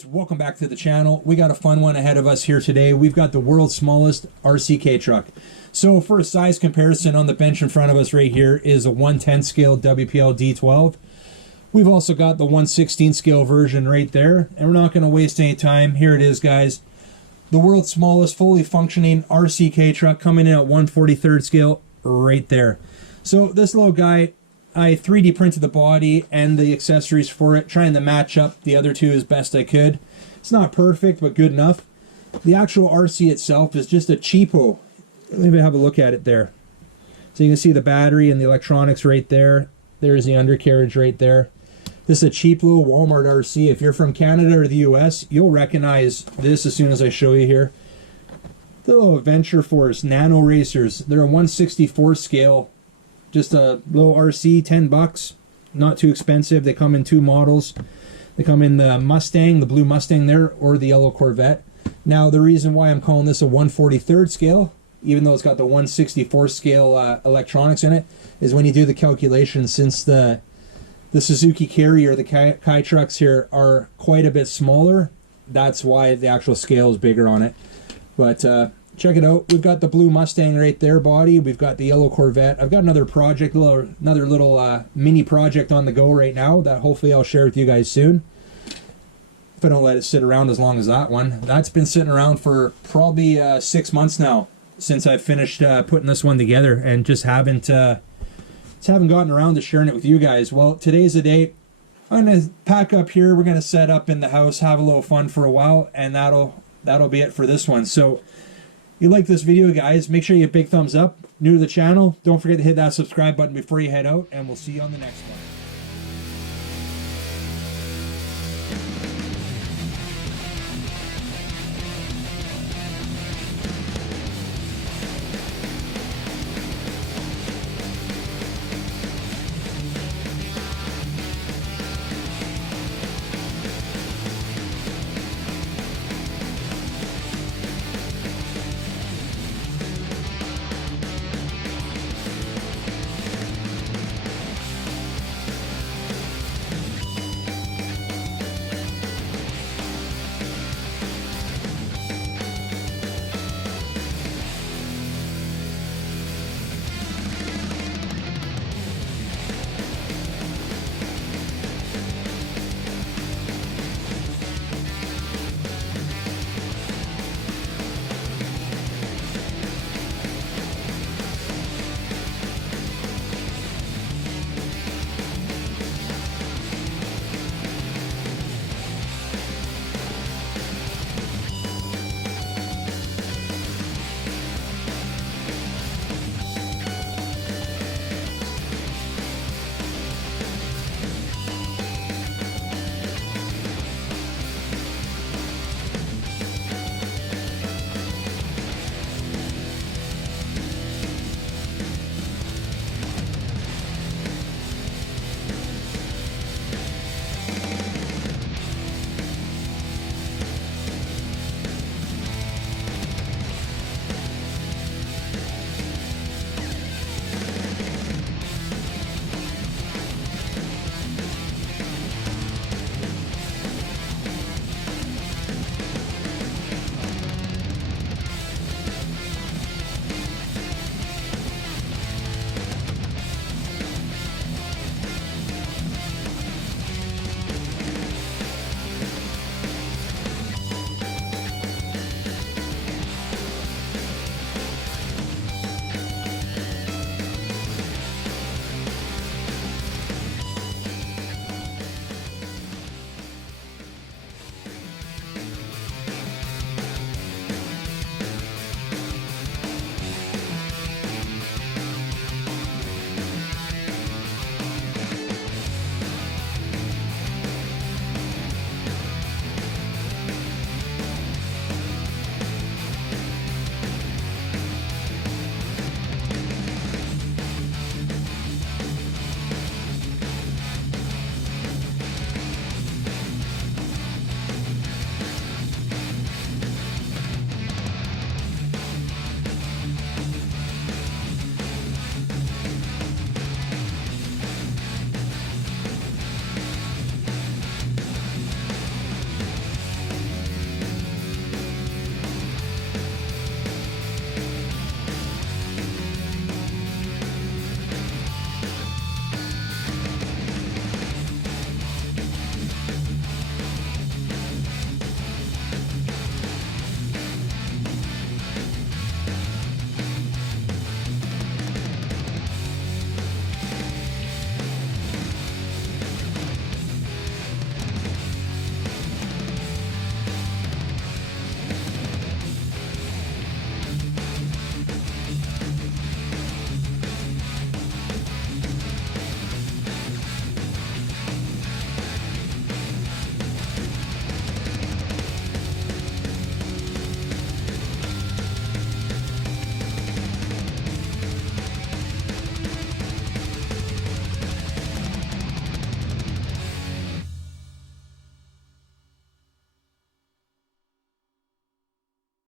guys, welcome back to the channel. We got a fun one ahead of us here today. We've got the world's smallest RCK truck. So for a size comparison, on the bench in front of us right here is a 1/10 scale WPL D12. We've also got the 1/16 scale version right there, and we're not going to waste any time. Here it is, guys. The world's smallest fully functioning RCK truck, coming in at 1/43 scale right there. So this little guy, I 3D printed the body and the accessories for it, trying to match up the other two as best I could. It's not perfect, but good enough. The actual RC itself is just a cheapo. Let me have a look at it there. So you can see the battery and the electronics right there. There's the undercarriage right there. This is a cheap little Walmart RC. If you're from Canada or the US, you'll recognize this as soon as I show you here. The little Adventure Force Nano Racers. They're a 1/64 scale. Just a little RC, 10 bucks. Not too expensive. They come in two models. They come in the Mustang, the blue Mustang there, or the yellow Corvette. Now, the reason why I'm calling this a 1/43 scale, even though it's got the 1/64 scale electronics in it, is when you do the calculation, since the Suzuki Carry or the Kai trucks here are quite a bit smaller, that's why the actual scale is bigger on it. But check it out. We've got the blue Mustang right there body. We've got the yellow Corvette. I've got another project, another little mini project on the go right now that hopefully I'll share with you guys soon, if I don't let it sit around as long as that one. That's been sitting around for probably 6 months now since I finished putting this one together, and just haven't gotten around to sharing it with you guys. Well, today's the day. I'm gonna pack up here. We're gonna set up in the house, have a little fun for a while, and that'll be it for this one. So if you like this video, guys, make sure you hit a big thumbs up. New to the channel, don't forget to hit that subscribe button before you head out, and we'll see you on the next one.